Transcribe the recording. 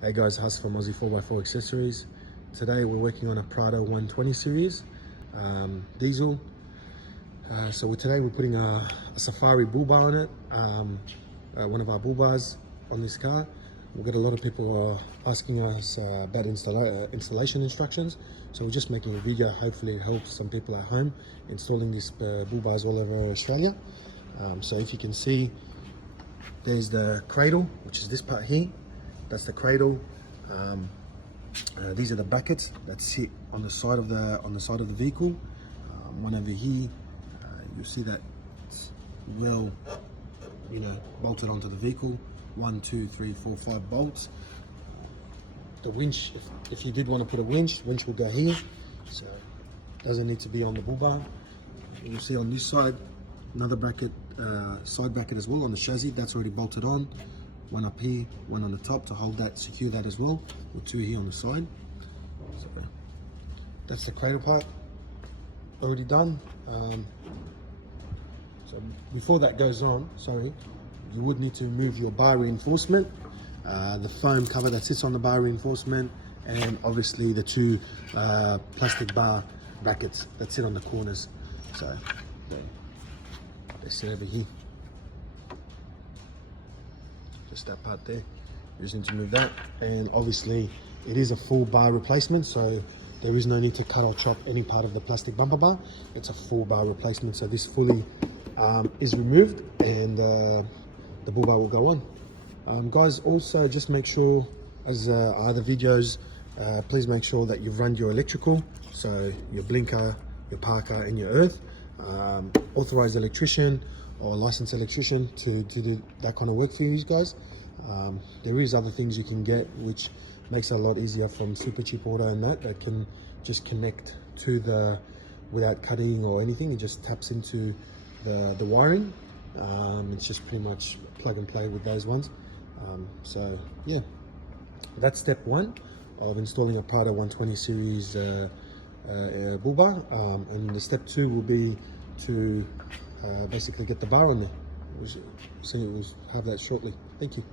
Hey guys, Hus from Ozi4x4 Accessories. Today we're working on a Prado 120 series diesel. Today we're putting a Safari Bullbar on it, one of our bull bars on this car. We've got a lot of people asking us about installation instructions, so we're just making a video. Hopefully it helps some people at home installing these bull bars all over Australia. So if you can see, there's the cradle, which is this part here. That's the cradle. These are the brackets that sit on the side of the vehicle. One over here, you'll see that it's well, bolted onto the vehicle. 1, 2, 3, 4, 5 bolts. The winch, if you did want to put a winch will go here, so it doesn't need to be on the bull bar. You'll see on this side another bracket, side bracket as well on the chassis. That's already bolted on. One up here, one on the top to hold that, secure that as well, or two here on the side. So that's the cradle part already done. So before that goes on, you would need to remove your bar reinforcement, the foam cover that sits on the bar reinforcement, and obviously the two plastic bar brackets that sit on the corners. So they sit over here. Just that part there. You just need to move that, and obviously it is a full bar replacement, so there is no need to cut or chop any part of the plastic bumper bar. It's a full bar replacement, so this fully is removed, and the bull bar will go on. Guys, also just make sure, as other videos, please make sure that you've run your electrical, so your blinker, your parker, and your earth. Authorized electrician or licensed electrician to do that kind of work for you guys. There is other things you can get which makes it a lot easier from Super Cheap Auto, and that can just connect to the, without cutting or anything. It just taps into the wiring. It's just pretty much plug and play with those ones. So yeah, that's step one of installing a Prado 120 series bull bar. And the step two will be to basically get the bar on there. So we'll have that shortly. Thank you.